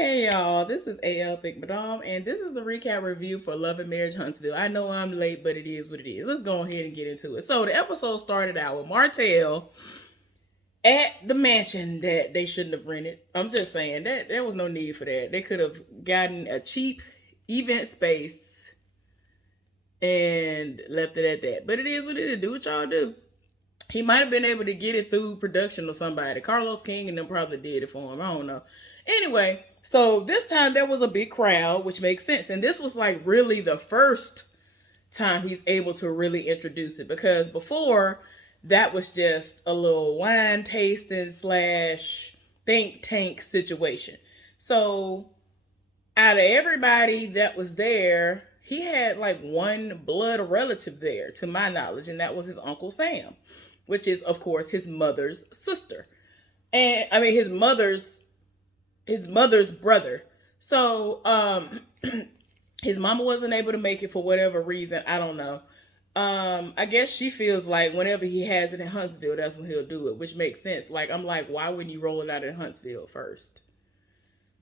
Hey y'all, this is AL Think Madame, and this is the recap review for Love and Marriage Huntsville. I know I'm late, but it is what it is. Let's go ahead and get into it. So the episode started out with Martell at the mansion that they shouldn't have rented. I'm just saying that there was no need for that. They could have gotten a cheap event space and left it at that. But it is what it is. Do what y'all do. He might have been able to get it through production or somebody. Carlos King and them probably did it for him. I don't know. Anyway, so this time there was a big crowd, which makes sense. And this was like really the first time he's able to really introduce it, because before that was just a little wine tasting slash think tank situation. So out of everybody that was there, he had like one blood relative there, to my knowledge, and that was his Uncle Sam, which is, of course, his mother's sister. And I mean his mother's brother. So his mama wasn't able to make it for whatever reason. I don't know. I guess she feels like whenever he has it in Huntsville, that's when he'll do it, which makes sense. Like, I'm like, why wouldn't you roll it out in Huntsville first?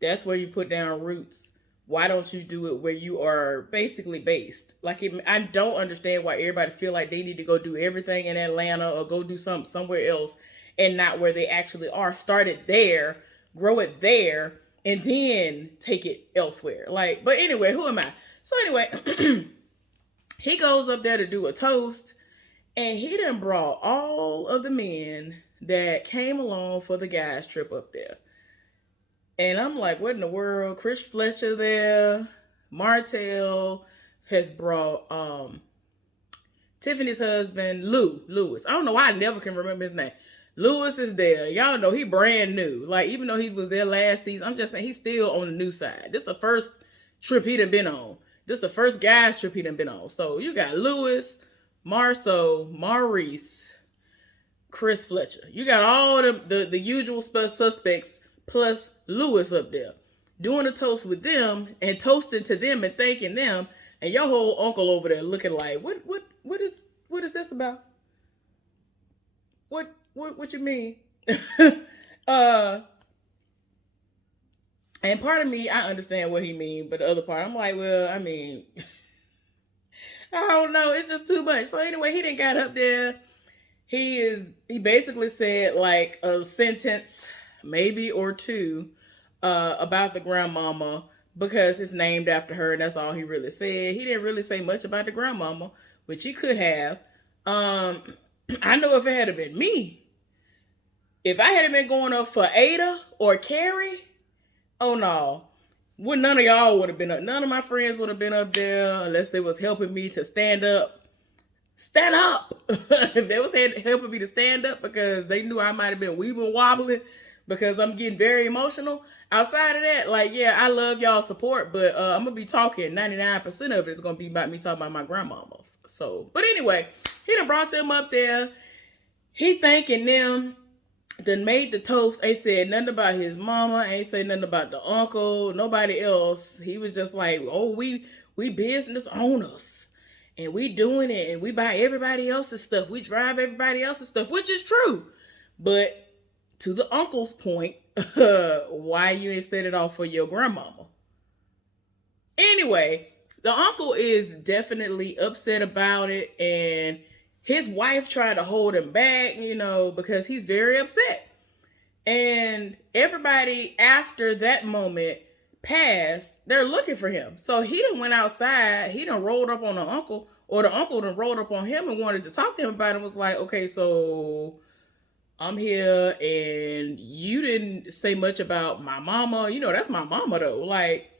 That's where you put down roots. Why don't you do it where you are basically based? Like, I don't understand why everybody feel like they need to go do everything in Atlanta or go do something somewhere else and not where they actually are. Start it there, grow it there, and then take it elsewhere. Like, but anyway, who am I? So anyway, he goes up there to do a toast, and he done brought all of the men that came along for the guys trip up there. And I'm like, what in the world? Chris Fletcher there. Martell has brought Tiffany's husband, Lewis. I don't know why I never can remember his name. Lewis is there. Y'all know he brand new. Like, even though he was there last season, I'm just saying he's still on the new side. This is the first trip he done been on. This is the first guy's trip he done been on. So you got Lewis, Marceau, Maurice, Chris Fletcher. You got all the usual suspects plus Lewis up there doing a toast with them and toasting to them and thanking them, and your whole uncle over there looking like, what is this about? What you mean? And part of me, I understand what he mean, but the other part, I'm like, well, I mean, I don't know, it's just too much. So anyway, he didn't got up there. He basically said like a sentence, maybe or two, about the grandmama, because it's named after her, and that's all he really said. He didn't really say much about the grandmama, which he could have. I know if it had been me, if I had been going up for Ada or Carrie, oh no, none of y'all would have been up. None of my friends would have been up there unless they was helping me to stand up. Stand up! If they was helping me to stand up because they knew I might have been weebling wobbling because I'm getting very emotional. Outside of that, like, yeah, I love y'all support, but I'm going to be talking 99% of it is going to be about me talking about my grandmamas. So, but anyway, he done brought them up there. He thanking them. Then made the toast. Ain't said nothing about his mama. Ain't said nothing about the uncle. Nobody else. He was just like, oh, we business owners. And we doing it. And we buy everybody else's stuff. We drive everybody else's stuff. Which is true. But to the uncle's point, why you ain't set it off for your grandmama? Anyway, the uncle is definitely upset about it. And his wife tried to hold him back, because he's very upset. And everybody after that moment passed, they're looking for him. So he done went outside, he done rolled up on the uncle, or the uncle done rolled up on him and wanted to talk to him about it, and was like, okay, so I'm here and you didn't say much about my mama. That's my mama though. Like,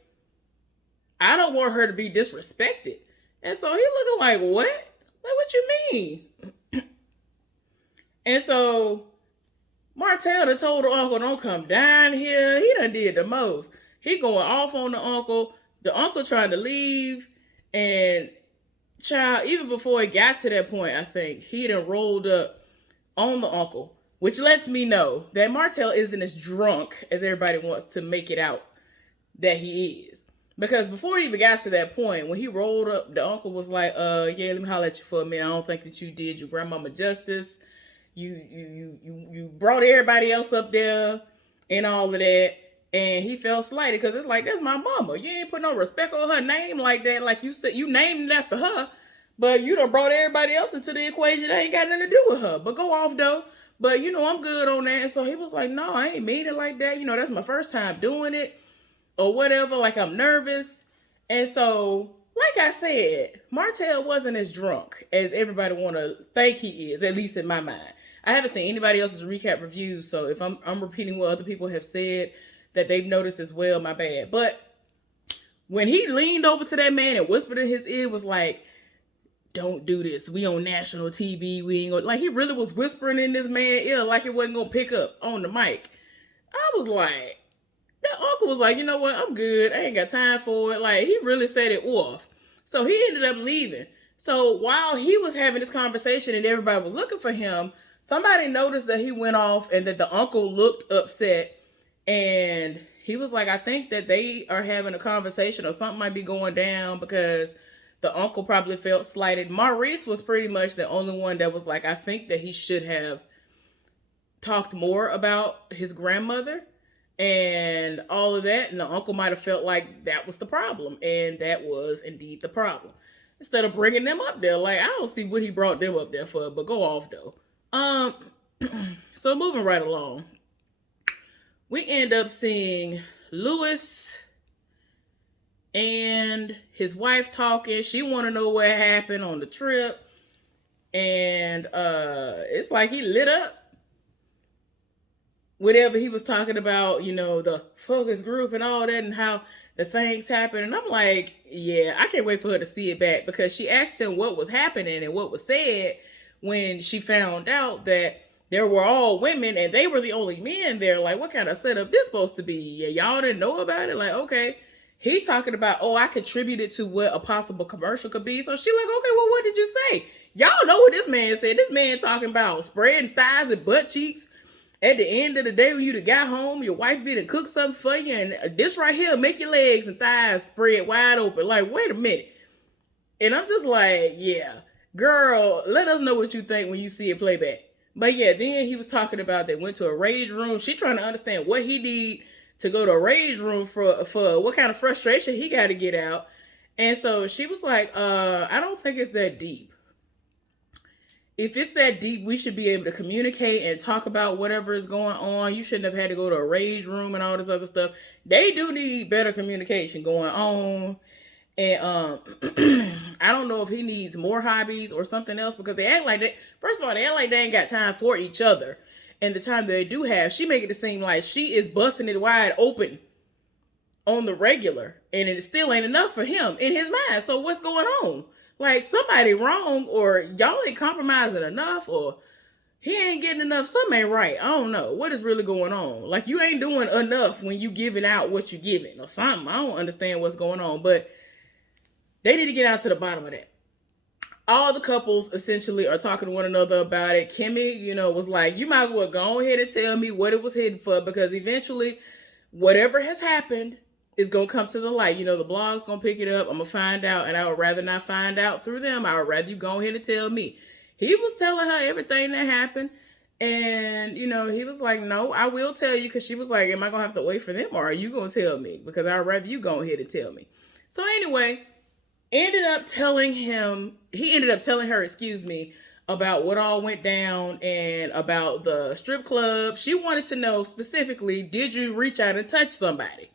I don't want her to be disrespected. And so he looking like, what? Like, what you mean? And so Martell done told the uncle, don't come down here. He done did the most. He going off on the uncle. The uncle trying to leave. And child, even before it got to that point, I think, he done rolled up on the uncle, which lets me know that Martell isn't as drunk as everybody wants to make it out that he is. Because before it even got to that point, when he rolled up, the uncle was like, yeah, let me holler at you for a minute. I don't think that you did your grandmama justice. You brought everybody else up there and all of that. And he felt slighted because it's like, that's my mama. You ain't put no respect on her name like that. Like you said, you named it after her, but you done brought everybody else into the equation that ain't got nothing to do with her. But go off though. But I'm good on that. And so he was like, no, I ain't mean it like that. That's my first time doing it or whatever. Like, I'm nervous. And so, like I said, Martell wasn't as drunk as everybody want to think he is, at least in my mind. I haven't seen anybody else's recap reviews, so if I'm repeating what other people have said that they've noticed as well, my bad. But when he leaned over to that man and whispered in his ear, was like, don't do this. We on national TV. We ain't gonna, like, he really was whispering in this man's ear like it wasn't gonna pick up on the mic. I was like, that uncle was like, you know what? I'm good. I ain't got time for it. Like, he really said it off. So he ended up leaving. So while he was having this conversation and everybody was looking for him, somebody noticed that he went off and that the uncle looked upset. And he was like, I think that they are having a conversation or something might be going down because the uncle probably felt slighted. Maurice was pretty much the only one that was like, I think that he should have talked more about his grandmother and all of that. And the uncle might have felt like that was the problem. And that was indeed the problem. Instead of bringing them up there, like, I don't see what he brought them up there for, but go off though. So moving right along, we end up seeing Lewis and his wife talking. She want to know what happened on the trip. And it's like he lit up. Whatever he was talking about, the focus group and all that and how the things happened. And I'm like, yeah, I can't wait for her to see it back because she asked him what was happening and what was said when she found out that there were all women and they were the only men there. Like, what kind of setup this supposed to be? Yeah, y'all didn't know about it? Like, okay. He talking about, I contributed to what a possible commercial could be. So she like, okay, well, what did you say? Y'all know what this man said. This man talking about spreading thighs and butt cheeks. At the end of the day, when you got home, your wife did and cook something for you, and this right here make your legs and thighs spread wide open. Like, wait a minute. And I'm just like, yeah, girl, let us know what you think when you see it playback. But yeah, then he was talking about they went to a rage room. She trying to understand what he did to go to a rage room for what kind of frustration he got to get out. And so she was like, I don't think it's that deep. If it's that deep, we should be able to communicate and talk about whatever is going on. You shouldn't have had to go to a rage room and all this other stuff. They do need better communication going on. And I don't know if he needs more hobbies or something else because they act like that. First of all, they act like they ain't got time for each other. And the time that they do have, she make it seem like she is busting it wide open on the regular. And it still ain't enough for him in his mind. So what's going on? Like, somebody wrong, or y'all ain't compromising enough, or he ain't getting enough. Something ain't right. I don't know. What is really going on? Like, you ain't doing enough when you giving out what you giving or something. I don't understand what's going on, but they need to get out to the bottom of that. All the couples essentially are talking to one another about it. Kimmy, was like, you might as well go ahead and tell me what it was hidden for, because eventually whatever has happened is going to come to the light. The blog's going to pick it up. I'm going to find out, and I would rather not find out through them. I would rather you go ahead and tell me. He was telling her everything that happened, and, he was like, no, I will tell you, because she was like, am I going to have to wait for them, or are you going to tell me? Because I would rather you go ahead and tell me. So anyway, he ended up telling her, about what all went down and about the strip club. She wanted to know specifically, did you reach out and touch somebody?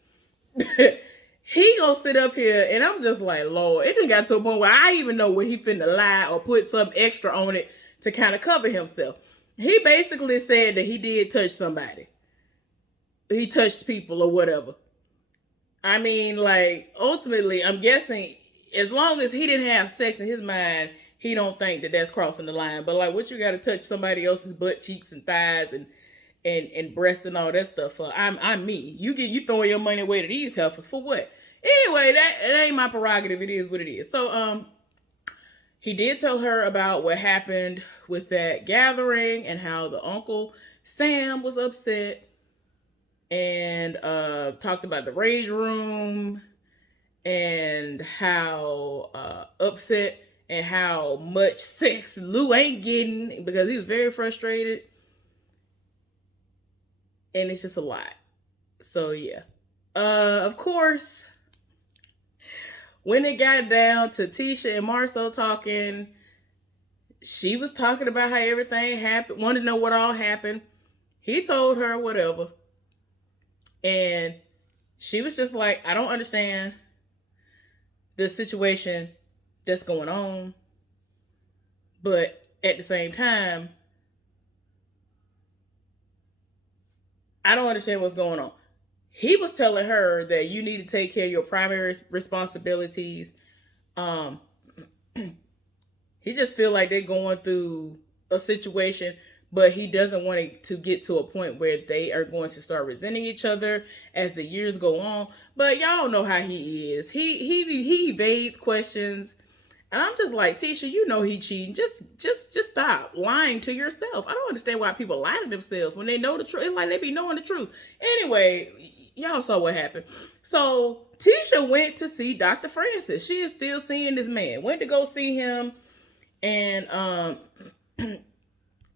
He gonna sit up here, and I'm just like, Lord, it done got to a point where I even know where he finna lie or put something extra on it to kind of cover himself. He basically said that he did touch somebody. He touched people or whatever. I mean, like, ultimately, I'm guessing as long as he didn't have sex in his mind, he don't think that that's crossing the line. But like, what you got to touch somebody else's butt cheeks and thighs and breast and all that stuff for? I'm me. You throwing your money away to these heifers for what? Anyway, that ain't my prerogative. It is what it is. So he did tell her about what happened with that gathering and how the Uncle Sam was upset, and talked about the rage room and how upset and how much sex Lou ain't getting because he was very frustrated. And it's just a lot. So yeah. Of course, when it got down to Tisha and Marcel talking, she was talking about how everything happened, wanted to know what all happened. He told her whatever. And she was just like, I don't understand the situation that's going on. But at the same time, I don't understand what's going on. He was telling her that you need to take care of your primary responsibilities. Um, he just feel like they're going through a situation, but he doesn't want it to get to a point where they are going to start resenting each other as the years go on. But y'all know how he is. He evades questions. And I'm just like, Tisha, you know he cheating. Just stop lying to yourself. I don't understand why people lie to themselves when they know the truth. It's like they be knowing the truth. Anyway, y'all saw what happened. So Tisha went to see Dr. Francis. She is still seeing this man. Went to go see him, and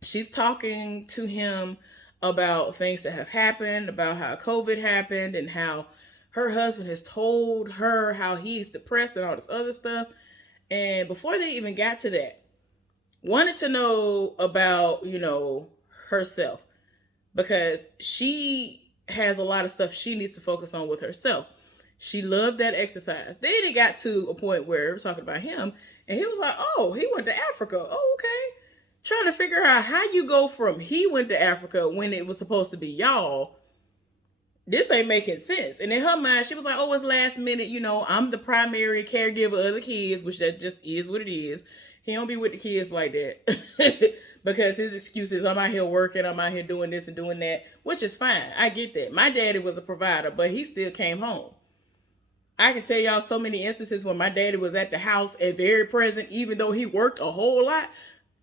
she's talking to him about things that have happened, about how COVID happened, and how her husband has told her how he's depressed and all this other stuff. And before they even got to that, wanted to know about, herself, because she has a lot of stuff she needs to focus on with herself. She loved that exercise. Then it got to a point where we were talking about him, and he was like, oh, he went to Africa. Oh, okay. Trying to figure out how you go from he went to Africa when it was supposed to be y'all. This ain't making sense. And in her mind, she was like, oh, it's last minute. I'm the primary caregiver of the kids, which that just is what it is. He don't be with the kids like that because his excuse is, I'm out here working, I'm out here doing this and doing that, which is fine. I get that. My daddy was a provider, but he still came home. I can tell y'all so many instances when my daddy was at the house and very present, even though he worked a whole lot,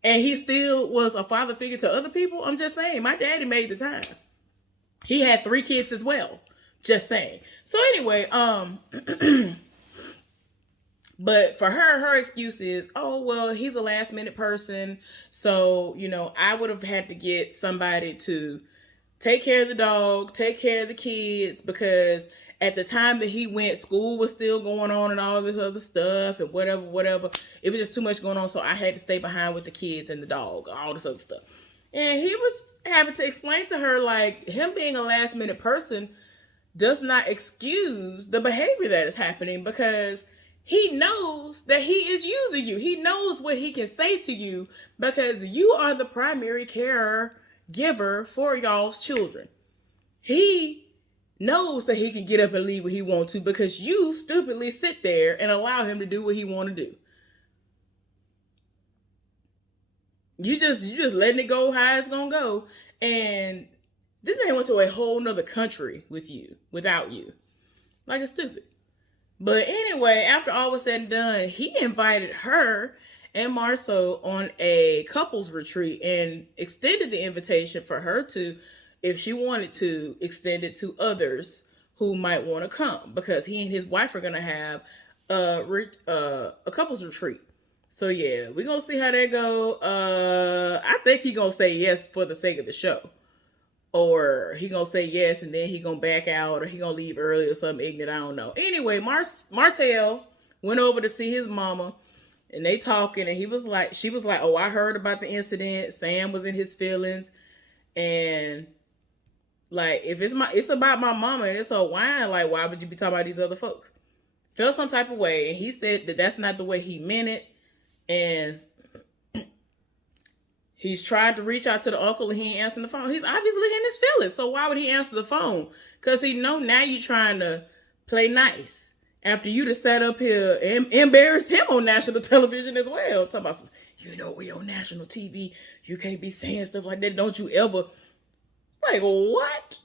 and he still was a father figure to other people. I'm just saying, my daddy made the time. He had 3 kids as well. Just saying. So anyway, but for her excuse is, oh, well, he's a last minute person. So, I would have had to get somebody to take care of the dog, take care of the kids, because at the time that he went, school was still going on and all this other stuff and whatever. It was just too much going on. So I had to stay behind with the kids and the dog, all this other stuff. And he was having to explain to her, like, him being a last minute person does not excuse the behavior that is happening, because he knows that he is using you. He knows what he can say to you because you are the primary caregiver for y'all's children. He knows that he can get up and leave when he wants to because you stupidly sit there and allow him to do what he want to do. You just letting it go how it's gonna go. And this man went to a whole nother country without you. Like, it's stupid. But anyway, after all was said and done, he invited her and Marceau on a couples retreat and extended the invitation for her to, if she wanted to, extend it to others who might want to come, because he and his wife are gonna have a couples retreat. So yeah, we're gonna see how that go. I think he gonna say yes for the sake of the show. Or he gonna say yes and then he gonna back out, or he gonna leave early or something ignorant. I don't know. Anyway, Martell went over to see his mama, and they talking, and she was like, oh, I heard about the incident. Sam was in his feelings, and like, if it's about my mama and it's her wine, like, why would you be talking about these other folks? Felt some type of way, and he said that that's not the way he meant it. And he's tried to reach out to the uncle and he ain't answering the phone. He's obviously in his feelings. So why would he answer the phone? Because he know now you trying to play nice after you to set up here and embarrass him on national television as well. Talking about we on national TV. You can't be saying stuff like that. Don't you ever. Like, what?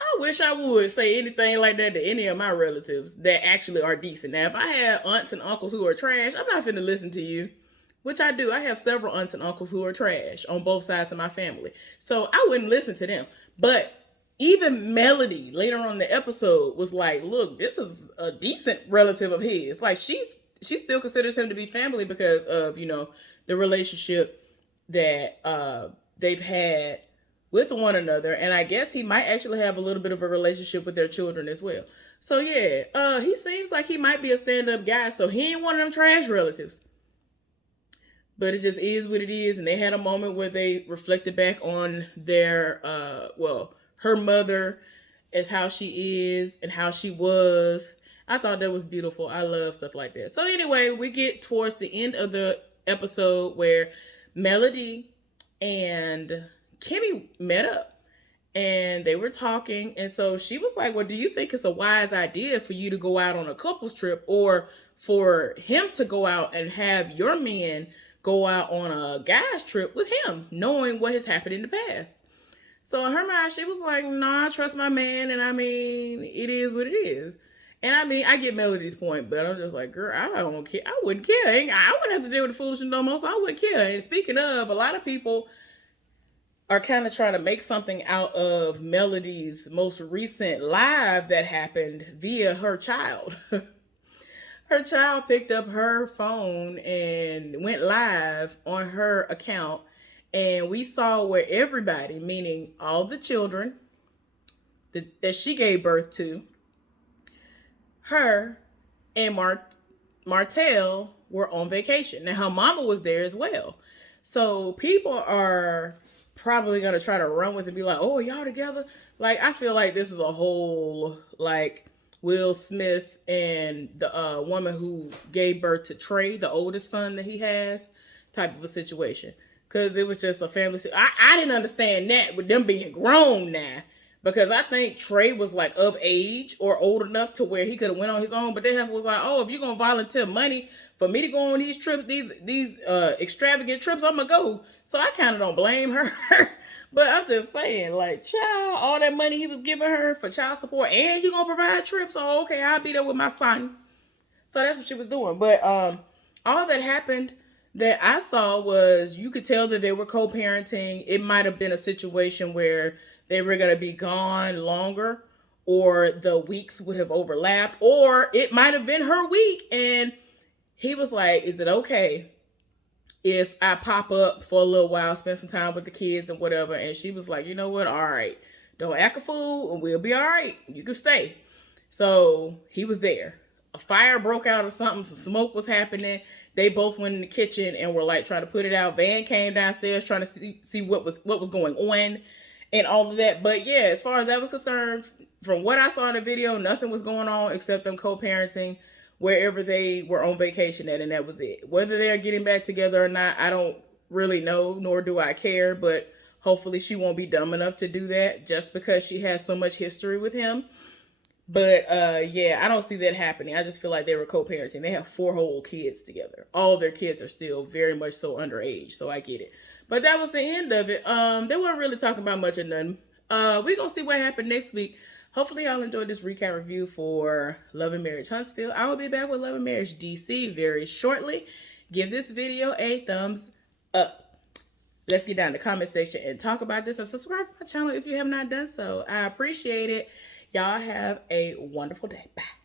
I wish I would say anything like that to any of my relatives that actually are decent. Now, if I had aunts and uncles who are trash, I'm not finna listen to you. Which I do. I have several aunts and uncles who are trash on both sides of my family. So I wouldn't listen to them. But even Melody, later on in the episode, was like, look, this is a decent relative of his. Like, she still considers him to be family because of, the relationship that they've had with one another, and I guess he might actually have a little bit of a relationship with their children as well. So yeah, he seems like he might be a stand-up guy, so he ain't one of them trash relatives. But it just is what it is, and they had a moment where they reflected back on their her mother as how she is and how she was. I thought that was beautiful. I love stuff like that. So anyway, we get towards the end of the episode where Melody and Kimmy met up and they were talking. And so she was like, well, do you think it's a wise idea for you to go out on a couples trip, or for him to go out and have your man go out on a guy's trip with him, knowing what has happened in the past? So in her mind, she was like, nah, I trust my man. And I mean, it is what it is. And I mean, I get Melody's point, but I'm just like, girl, I don't care. I wouldn't care. I wouldn't have to deal with the foolishness no more, so I wouldn't care. And speaking of, a lot of people are kind of trying to make something out of Melody's most recent live that happened via her child. Her child picked up her phone and went live on her account. And we saw where everybody, meaning all the children that she gave birth to, her and Martell were on vacation. Now, her mama was there as well. So people are probably going to try to run with it and be like, oh, y'all together? Like, I feel like this is a whole, like, Will Smith and the woman who gave birth to Trey, the oldest son that he has, type of a situation. Because it was just a family. I didn't understand that with them being grown now. Because I think Trey was like of age or old enough to where he could have went on his own. But then was like, oh, if you're going to volunteer money for me to go on these trips, these extravagant trips, I'm going to go. So I kind of don't blame her. But I'm just saying, like, child, all that money he was giving her for child support, and you're going to provide trips. Oh, okay, I'll be there with my son. So that's what she was doing. But all that happened that I saw was, you could tell that they were co-parenting. It might have been a situation where they were going to be gone longer, or the weeks would have overlapped, or it might have been her week. And he was like, is it okay if I pop up for a little while, spend some time with the kids and whatever? And she was like, you know what? All right. Don't act a fool and we'll be all right. You can stay. So he was there. A fire broke out or something. Some smoke was happening. They both went in the kitchen and were like trying to put it out. Van came downstairs trying to see what was going on and all of that. But yeah, as far as that was concerned, from what I saw in the video, nothing was going on except them co-parenting wherever they were on vacation at, and that was it. Whether they're getting back together or not, I don't really know, nor do I care, but hopefully she won't be dumb enough to do that just because she has so much history with him. But yeah, I don't see that happening. I just feel like they were co-parenting. They have 4 whole kids together. All their kids are still very much so underage, so I get it. But that was the end of it. They weren't really talking about much of nothing. We're going to see what happened next week. Hopefully y'all enjoyed this recap review for Love and Marriage Huntsville. I will be back with Love and Marriage DC very shortly. Give this video a thumbs up. Let's get down in the comment section and talk about this, and subscribe to my channel if you have not done so. I appreciate it. Y'all have a wonderful day. Bye.